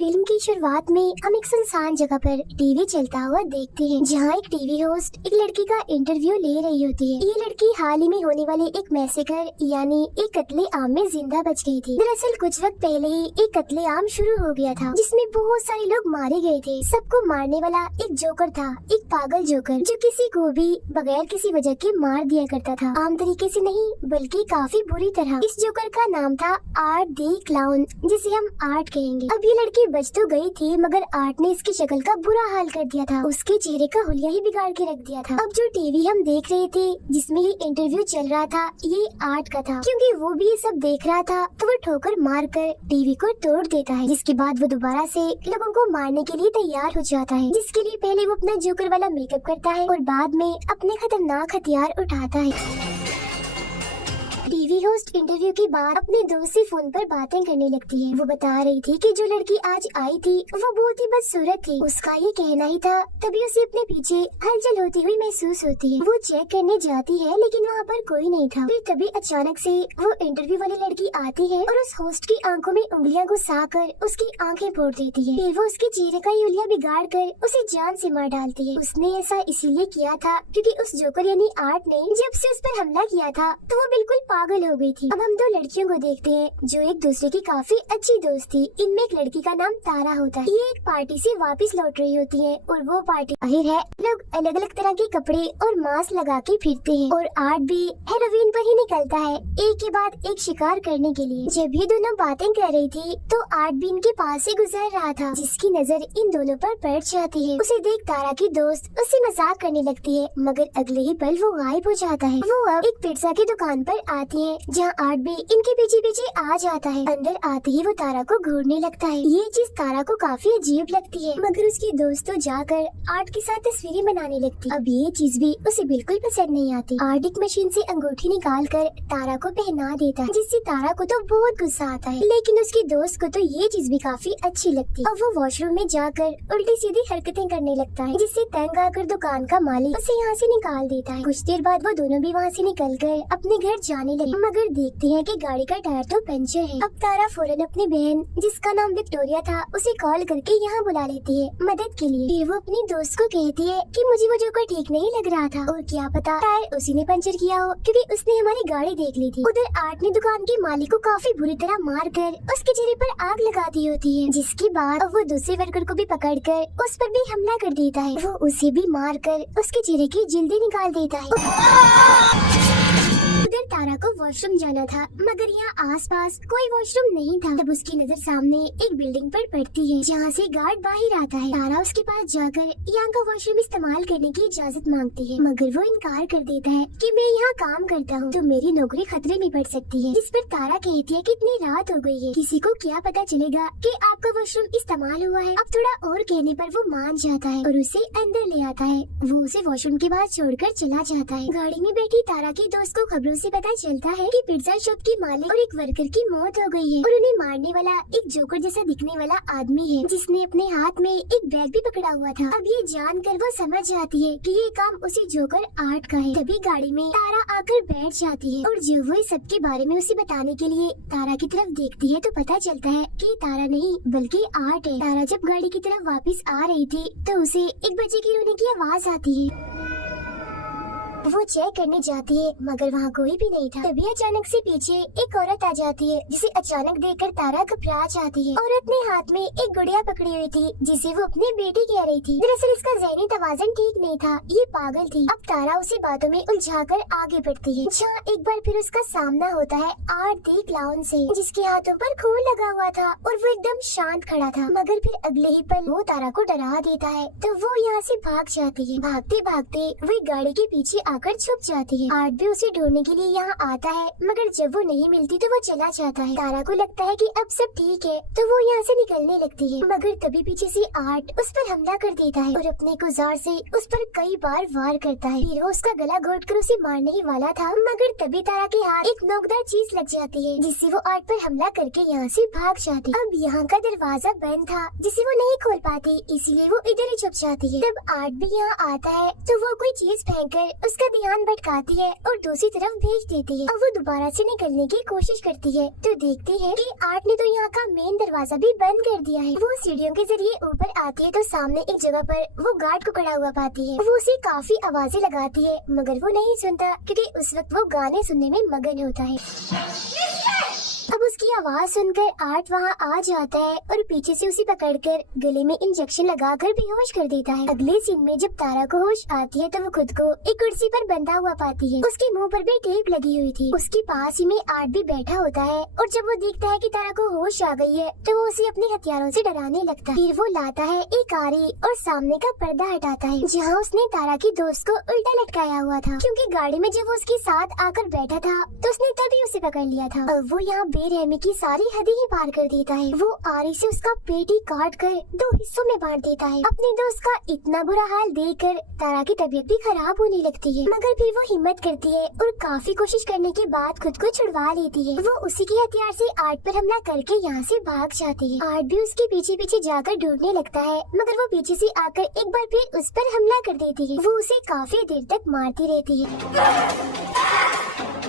Film की शुरुआत में हम एक सुनसान जगह पर टीवी चलता हुआ देखते हैं, जहां एक टीवी होस्ट एक लड़की का इंटरव्यू ले रही होती है। ये लड़की हाल ही में होने वाले एक मैसेकर यानी एक कत्ले आम में जिंदा बच गई थी। दरअसल कुछ वक्त पहले ही एक कत्ले आम शुरू हो गया था, जिसमें बहुत सारे लोग मारे गए थे। सबको मारने वाला एक जोकर था, एक पागल जोकर, जो किसी को भी बगैर किसी वजह के मार दिया करता था। आम तरीके से नहीं, बल्कि काफी बुरी तरह। इस जोकर का नाम था आर्ट दी क्लाउन, जिसे हम आर्ट कहेंगे। अब ये लड़की बच तो गई थी, मगर आर्ट ने इसकी शक्ल का बुरा हाल कर दिया था। उसके चेहरे का हुलिया ही बिगाड़ के रख दिया था। अब जो टीवी हम देख रहे थे, जिसमें ये इंटरव्यू चल रहा था, ये आर्ट का था। क्योंकि वो भी ये सब देख रहा था, तो वो ठोकर मार कर टीवी को तोड़ देता है। जिसके बाद वो दोबारा से लोगों को मारने के लिए तैयार हो जाता है, जिसके लिए पहले वो अपना जोकर वाला मेकअप करता है और बाद में अपने खतरनाक हथियार उठाता है। टीवी होस्ट इंटरव्यू के बाद अपने दोस्त से फोन पर बातें करने लगती है। वो बता रही थी कि जो लड़की आज आई थी वो बहुत ही बदसूरत थी। उसका ये कहना ही था, तभी उसे अपने पीछे हलचल होती हुई महसूस होती है। वो चेक करने जाती है, लेकिन वहाँ पर कोई नहीं था। फिर तभी अचानक से वो इंटरव्यू वाली लड़की आती है और उस होस्ट की आंखों में उंगलियां घुसा कर उसकी आंखें फोड़ देती है। फिर वो उसके चेहरे का हुलिया बिगाड़ कर उसे जान से मार डालती है। उसने ऐसा इसीलिए किया था क्योंकि उस जोकर यानी आर्ट ने जब से उस पर हमला किया था, तो वो बिल्कुल पागल हो गई थी। अब हम दो लड़कियों को देखते हैं, जो एक दूसरे की काफी अच्छी दोस्त थी। इनमें एक लड़की का नाम तारा होता है। ये एक पार्टी से वापस लौट रही होती है और वो पार्टी जाहिर है लोग अलग अलग तरह के कपड़े और मास्क लगा के फिरते हैं, और आर्ट भी हेलोवीन पर ही निकलता है, एक के बाद एक शिकार करने के लिए। जब ये दोनों बातें कर रही थी, तो आर्ट भी इनके पास से गुजर रहा था, जिसकी नजर इन दोनों पर पड़ जाती है। उसे देख तारा की दोस्त उससे मजाक करने लगती है, मगर अगले ही पल वो गायब हो जाता है। वो अब एक पिज्जा की दुकान पर आती है, जहाँ आर्ट भी इनके पीछे पीछे आ जाता है। अंदर आते ही वो तारा को घूरने लगता है। ये चीज तारा को काफी अजीब लगती है, मगर उसकी दोस्त तो जाकर आर्ट के साथ तस्वीरें बनाने लगती। अब ये चीज भी उसे बिल्कुल पसंद नहीं आती। आर्ट एक मशीन से अंगूठी निकाल कर तारा को पहना देता है, जिससे तारा को तो बहुत गुस्सा आता है, लेकिन उसकी दोस्त को तो ये चीज भी काफी अच्छी लगती। अब वो वॉशरूम में जाकर उल्टी सीधी हरकतें करने लगता है, जिससे तंग आकर दुकान का मालिक उसे यहाँ से निकाल देता है। कुछ देर बाद वो दोनों भी वहाँ से निकल कर अपने घर जाने लगे, मगर देखते हैं कि गाड़ी का टायर तो पंचर है। अब तारा फौरन अपनी बहन, जिसका नाम विक्टोरिया था, उसे कॉल करके यहाँ बुला लेती है मदद के लिए। फिर वो अपनी दोस्त को कहती है कि मुझे वो जोकर ठीक नहीं लग रहा था, और क्या पता टायर उसी ने पंचर किया हो, क्योंकि उसने हमारी गाड़ी देख ली थी। उधर आर्ट ने दुकान के मालिक को काफी बुरी तरह मार कर उसके चेहरे पर आग लगा दी होती है, जिसके बाद वो दूसरे वर्कर को भी पकड़ कर उस पर भी हमला कर देता है। वो उसे भी मार कर उसके चेहरे की जिल्दी निकाल देता है। उधर तारा को वॉशरूम जाना था, मगर यहाँ आसपास कोई वॉशरूम नहीं था। तब उसकी नजर सामने एक बिल्डिंग पर पड़ती है, जहाँ से गार्ड बाहर आता है। तारा उसके पास जाकर यहाँ का वॉशरूम इस्तेमाल करने की इजाजत मांगती है, मगर वो इनकार कर देता है कि मैं यहाँ काम करता हूँ, तो मेरी नौकरी खतरे में पड़ सकती है। जिस पर तारा कहती है कि इतनी रात हो गई है, किसी को क्या पता चलेगा कि आपका वॉशरूम इस्तेमाल हुआ है। अब थोड़ा और कहने पर वो मान जाता है और उसे अंदर ले आता है। वो उसे वॉशरूम के बाहर छोड़कर चला जाता है। गाड़ी में बैठी तारा की दोस्त को खबरों से पता चलता है कि पिज्जा शॉप की मालिक और एक वर्कर की मौत हो गई है, और उन्हें मारने वाला एक जोकर जैसा दिखने वाला आदमी है, जिसने अपने हाथ में एक बैग भी पकड़ा हुआ था। अब ये जानकर वो समझ जाती है कि ये काम उसी जोकर आर्ट का है। तभी गाड़ी में तारा आकर बैठ जाती है, और जब वो सबके बारे में उसे बताने के लिए तारा की तरफ देखती है, तो पता चलता है कि तारा नहीं बल्कि आर्ट है। तारा जब गाड़ी की तरफ वापस आ रही थी, तो उसे एक बच्चे की रोने की आवाज आती है। वो चेक करने जाती है, मगर वहाँ कोई भी नहीं था। तभी अचानक से पीछे एक औरत आ जाती है, जिसे अचानक देखकर तारा घबरा जाती है। औरत ने हाथ में एक गुड़िया पकड़ी हुई थी, जिसे वो अपनी बेटी कह रही थी। दरअसल इसका ज़हनी तवाज़ुन ठीक नहीं था, ये पागल थी। अब तारा उसी बातों में उलझाकर आगे बढ़ती है, जहाँ एक बार फिर उसका सामना होता है आर्ट दी क्लाउन से, जिसके हाथों पर खून लगा हुआ था और वो एकदम शांत खड़ा था। मगर फिर अगले ही पल वो तारा को डरा देता है, तो वो यहाँ से भाग जाती है। भागते भागते वो एक गाड़ी के पीछे आकर छुप जाती है। आर्ट भी उसे ढूंढने के लिए यहाँ आता है, मगर जब वो नहीं मिलती तो वो चला जाता है। तारा को लगता है कि अब सब ठीक है, तो वो यहाँ से निकलने लगती है, मगर तभी पीछे से आर्ट उस पर हमला कर देता है और अपने औजार से उस पर कई बार वार करता है। फिर वो उसका गला घोटकर उसे मारने ही वाला था, मगर तभी तारा के हाथ एक नोकदार चीज लग जाती है, जिससे वो आर्ट पर हमला करके यहाँ से भाग जाती है। अब यहाँ का दरवाजा बंद था, जिसे वो नहीं खोल पाती, इसीलिए वो इधर ही छुप जाती है। तब आर्ट भी यहाँ आता है, तो वो कोई चीज फेंक कर उसके उसका ध्यान भटकाती है और दूसरी तरफ भेज देती है। अब वो दोबारा से निकलने की कोशिश करती है तो देखती है कि आर्ट ने तो यहाँ का मेन दरवाजा भी बंद कर दिया है। वो सीढ़ियों के जरिए ऊपर आती है तो सामने एक जगह पर वो गार्ड को खड़ा हुआ पाती है। वो उसे काफी आवाजें लगाती है मगर वो नहीं सुनता क्योंकि उस वक्त वो गाने सुनने में मगन होता है। अब उसकी आवाज सुनकर आर्ट वहाँ आ जाता है और पीछे से उसे पकड़कर गले में इंजेक्शन लगाकर बेहोश कर देता है। अगले सीन में जब तारा को होश आती है तो वो खुद को एक कुर्सी पर बंधा हुआ पाती है। उसके मुंह पर भी टेप लगी हुई थी। उसके पास ही में आर्ट भी बैठा होता है और जब वो देखता है कि तारा को होश आ गई है तो वो उसे अपने हथियारों से डराने लगता है। फिर वो लाता है एक आरी और सामने का पर्दा हटाता है जहाँ उसने तारा की दोस्त को उल्टा लटकाया हुआ था, क्योंकि गाड़ी में जब वो उसके साथ आकर बैठा था तो उसने तभी उसे पकड़ लिया था। अब वो यहाँ बेरहमी की सारी हदें ही पार कर देता है। वो आरी से उसका पेट ही काट कर 2 हिस्सों में बांट देता है। अपने दोस्त का इतना बुरा हाल देखकर तारा की तबीयत भी खराब होने लगती है, मगर फिर वो हिम्मत करती है और काफी कोशिश करने के बाद खुद को छुड़वा लेती है। वो उसी के हथियार से आर्ट पर हमला करके यहाँ से भाग जाती है। आर्ट भी उसके पीछे पीछे जाकर ढूंढने लगता है मगर वो पीछे से आकर एक बार फिर उस पर हमला कर देती है। वो उसे काफी देर तक मारती रहती है।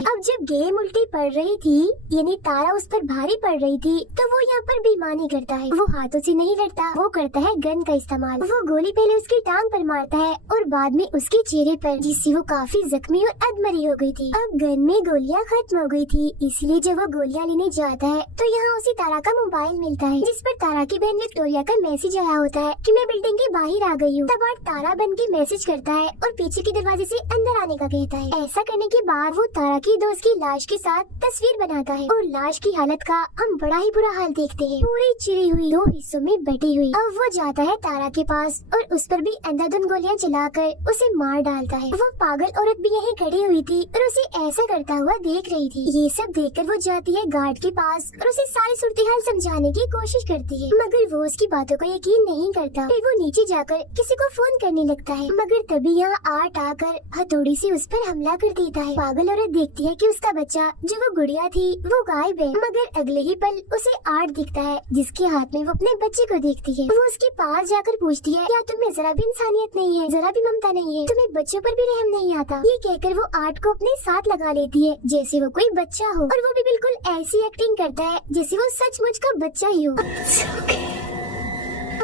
अब जब गेम उल्टी पड़ रही थी यानी तारा उस पर भारी पड़ रही थी तो वो यहाँ पर बेईमानी करता है। वो हाथों से नहीं लड़ता, वो करता है गन का इस्तेमाल। वो गोली पहले उसकी टांग पर मारता है और बाद में उसके चेहरे पर, जिससे वो काफी जख्मी और अधमरी हो गई थी। अब गन में गोलियां खत्म हो गई थी, इसलिए जब वो गोलियां लेने जाता है तो यहाँ उसे तारा का मोबाइल मिलता है जिस पर तारा की बहन विक्टोरिया का मैसेज आया होता है कि मैं बिल्डिंग के बाहर आ गई हूँ। तब आर्ट तारा बन के मैसेज करता है और पीछे के दरवाजे से अंदर आने का कहता है। ऐसा करने के बाद वो तारा की दोस्त की लाश के साथ तस्वीर बनाता है और लाश की हालत का हम बड़ा ही बुरा हाल देखते हैं, पूरी चिरी हुई 2 हिस्सों में बटी हुई। अब वो जाता है तारा के पास और उस पर भी अंधाधुंध गोलियां चलाकर उसे मार डालता है। वो पागल औरत भी यहीं खड़ी हुई थी और उसे ऐसा करता हुआ देख रही थी। ये सब देखकर वो जाती है गार्ड के पास और उसे सारी सूरत-ए-हाल समझाने की कोशिश करती है, मगर वो उसकी बातों को यकीन नहीं करता। फिर वो नीचे जाकर किसी को फोन करने लगता है, मगर तभी यहाँ आर्ट आकर हथौड़ी से उस पर हमला कर देता है। पागल औरत देखती है कि उसका बच्चा जो वो गुड़िया थी वो गायब है, मगर अगले ही पल उसे आर्ट दिखता है जिसके हाथ में वो अपने बच्चे को देखती है। वो उसके पास जाकर पूछती है, क्या तुम्हें जरा भी इंसानियत नहीं है, जरा भी ममता नहीं है, तुम्हें बच्चों पर भी रहम नहीं आता? ये कहकर वो आर्ट को अपने साथ लगा लेती है जैसे वो कोई बच्चा हो, और वो भी बिल्कुल ऐसी एक्टिंग करता है जैसे वो सचमुच का बच्चा ही हो।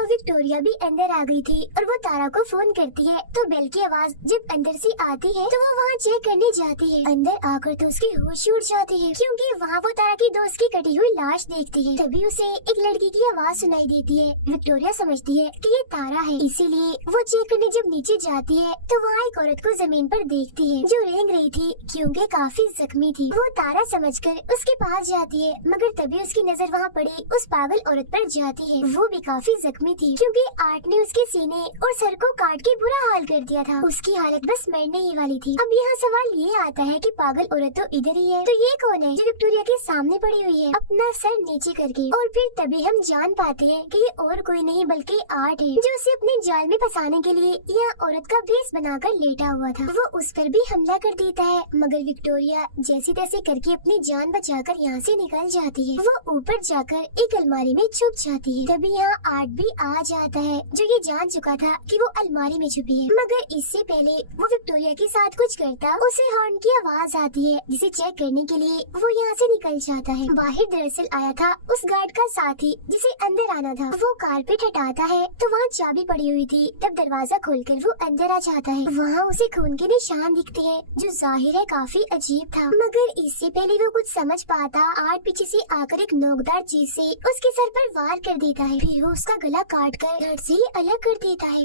विक्टोरिया भी अंदर आ गई थी और वो तारा को फोन करती है तो बेल की आवाज जब अंदर से आती है तो वो वहाँ चेक करने जाती है। अंदर आकर तो उसकी होश उड़ जाती है क्योंकि वहाँ वो तारा की दोस्त की कटी हुई लाश देखती है। तभी उसे एक लड़की की आवाज सुनाई देती है। विक्टोरिया समझती है कि ये तारा है, इसीलिए वो चेक करने जब नीचे जाती है तो वहाँ एक औरत को जमीन पर देखती है जो रेंग रही थी क्योंकि काफी जख्मी थी। वो तारा समझकर उसके पास जाती है, मगर तभी उसकी नजर वहाँ पड़ी उस पागल औरत पर जाती है। वो भी काफी जख्मी थी क्योंकि आर्ट ने उसके सीने और सर को काट के बुरा हाल कर दिया था। उसकी हालत बस मरने ही वाली थी। अब यहाँ सवाल ये आता है कि पागल औरत तो इधर ही है, तो ये कौन है जो विक्टोरिया के सामने पड़ी हुई है अपना सर नीचे करके? और फिर तभी हम जान पाते हैं कि ये और कोई नहीं बल्कि आर्ट है जो उसे अपने जाल में फंसाने के लिए यहाँ औरत का भेष बनाकर लेटा हुआ था। वो उस पर भी हमला कर देता है, मगर विक्टोरिया जैसे तैसे करके अपनी जान बचाकर यहाँ से निकल जाती है। वो ऊपर जाकर एक अलमारी में छुप जाती है। तभी यहाँ आर्ट भी आ जाता है जो ये जान चुका था कि वो अलमारी में छुपी है, मगर इससे पहले वो विक्टोरिया के साथ कुछ करता उसे हॉर्न की आवाज आती है जिसे चेक करने के लिए वो यहाँ से निकल जाता है। बाहर दरअसल आया था उस गार्ड का साथी जिसे अंदर आना था। वो कारपेट हटाता है तो वहाँ चाबी पड़ी हुई थी। तब दरवाजा खोलकर वो अंदर आ जाता है। वहाँ उसे खून के निशान दिखते हैं जो जाहिर है काफी अजीब था, मगर इससे पहले वो कुछ समझ पाता आर्ट पीछे से आकर एक नोकदार चीज से उसके सर पर वार कर देता है। फिर वो उसका गला काट कर धड़ से अलग कर देता है।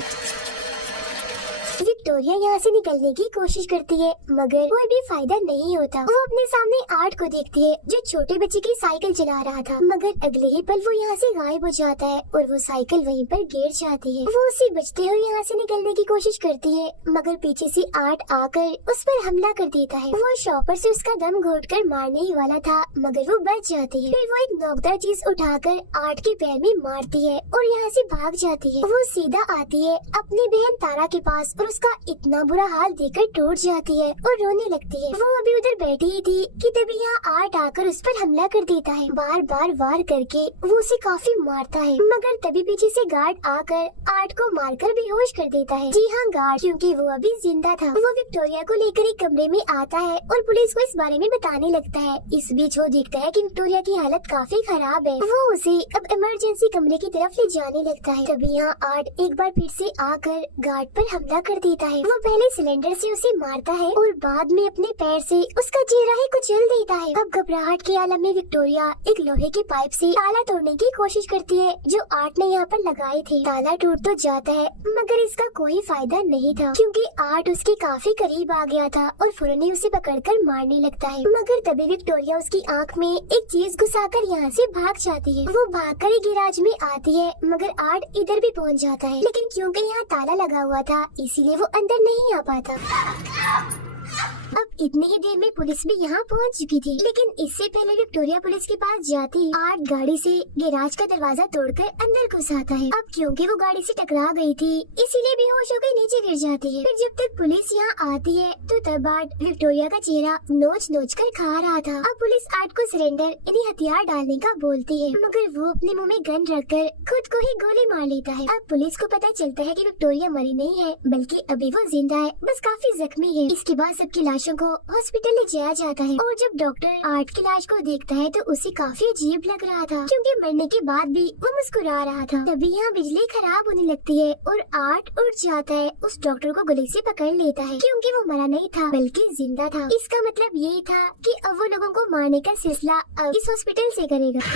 विक्टोरिया यहाँ से निकलने की कोशिश करती है, मगर कोई भी फायदा नहीं होता। वो अपने सामने आर्ट को देखती है जो छोटे बच्चे की साइकिल चला रहा था, मगर अगले ही पल वो यहाँ से गायब हो जाता है और वो साइकिल वहीं पर गिर जाती है। वो उसे बचते हुए यहाँ से निकलने की कोशिश करती है, मगर पीछे से आर्ट आकर उस पर हमला कर देता है। वो शॉपर से उसका दम घोटकर मारने ही वाला था, मगर वो बच जाती है। फिर वो एक नोकदार चीज उठाकर आर्ट के पैर में मारती है और यहाँ से भाग जाती है। वो सीधा आती है अपनी बहन तारा के पास और उसका उसका इतना बुरा हाल देखकर टूट जाती है और रोने लगती है। वो अभी उधर बैठी ही थी कि तभी यहाँ आर्ट आकर उस पर हमला कर देता है। बार बार वार करके वो उसे काफी मारता है, मगर तभी पीछे से गार्ड आकर आर्ट को मारकर बेहोश कर देता है। जी हाँ, गार्ड, क्योंकि वो अभी जिंदा था। वो विक्टोरिया को लेकर एक कमरे में आता है और पुलिस को इस बारे में बताने लगता है। इस बीच वो देखता है कि विक्टोरिया की हालत काफी खराब है। वो उसे अब इमरजेंसी कमरे की तरफ ले जाने लगता है। तभी यहाँ आर्ट एक बार फिर से आकर गार्ड पर हमला कर देता है। वो पहले सिलेंडर से उसे मारता है और बाद में अपने पैर से उसका चेहरा ही कुचल देता है। अब घबराहट के आलम में विक्टोरिया एक लोहे के पाइप से ताला तोड़ने की कोशिश करती है जो आर्ट ने यहाँ पर लगाए थे। ताला टूट तो जाता है मगर इसका कोई फायदा नहीं था, क्योंकि आर्ट उसके काफी करीब आ गया था और फौरन ही उसे पकड़कर मारने लगता है। मगर तभी विक्टोरिया उसकी आंख में एक चीज घुसाकर यहाँ से भाग जाती है। वो भागकर एक गैराज में आती है मगर आर्ट इधर भी पहुँच जाता है, लेकिन क्योंकि यहाँ ताला लगा हुआ था इसीलिए वो अंदर नहीं आ पाता। अब इतनी ही देर में पुलिस भी यहाँ पहुँच चुकी थी, लेकिन इससे पहले विक्टोरिया पुलिस के पास जाती आर्ट गाड़ी से गैराज का दरवाजा तोड़कर अंदर घुस आता है। अब क्योंकि वो गाड़ी से टकरा गई थी इसीलिए बेहोश होकर नीचे गिर जाती है। फिर जब तक पुलिस यहाँ आती है तो तब आर्ट विक्टोरिया का चेहरा नोच नोच कर खा रहा था। अब पुलिस आर्ट को सरेंडर यानी हथियार डालने का बोलती है, मगर वो अपने मुँह में गन रखकर खुद को ही गोली मार लेता है। अब पुलिस को पता चलता है कि विक्टोरिया मरी नहीं है बल्कि अभी वो जिंदा है, बस काफी जख्मी है। इसके बाद सबकी लाशों को हॉस्पिटल ले जाया जाता है और जब डॉक्टर आर्ट की लाश को देखता है तो उसे काफी अजीब लग रहा था, क्योंकि मरने के बाद भी वो मुस्कुरा रहा था। तभी यहाँ बिजली खराब होने लगती है और आर्ट उठ जाता है, उस डॉक्टर को गले से पकड़ लेता है क्योंकि वो मरा नहीं था बल्कि जिंदा था। इसका मतलब यही था कि अब वो लोगों को मारने का सिलसिला अब इस हॉस्पिटल से करेगा।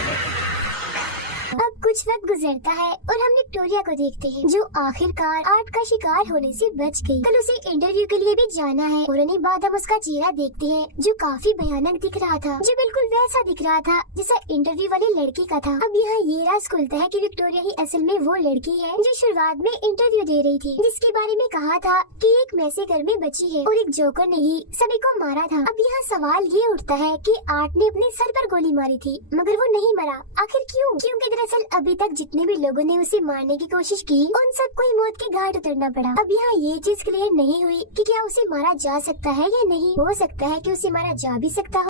अब कुछ वक्त गुजरता है और हम विक्टोरिया को देखते हैं जो आखिरकार आर्ट का शिकार होने से बच गई। कल उसे इंटरव्यू के लिए भी जाना है और उन्हीं बाद हम उसका चेहरा देखते हैं जो काफी भयानक दिख रहा था, जो बिल्कुल वैसा दिख रहा था जैसा इंटरव्यू वाली लड़की का था। अब यहाँ ये राज खुलता है कि विक्टोरिया ही असल में वो लड़की है जो शुरुआत में इंटरव्यू दे रही थी, जिसके बारे में कहा था कि एक मैसे घर में बची है और एक जोकर ने ही सभी को मारा था। अब यहाँ सवाल ये उठता है कि आर्ट ने अपने सर पर गोली मारी थी मगर वो नहीं मरा, आखिर क्यों? क्योंकि दरअसल अभी तक जितने भी लोगों ने उसे मारने की कोशिश की उन सबको ही मौत के घाट उतरना पड़ा। अब यहाँ ये चीज क्लियर नहीं हुई कि क्या उसे मारा जा सकता है या नहीं। हो सकता है कि उसे मारा जा भी सकता हो।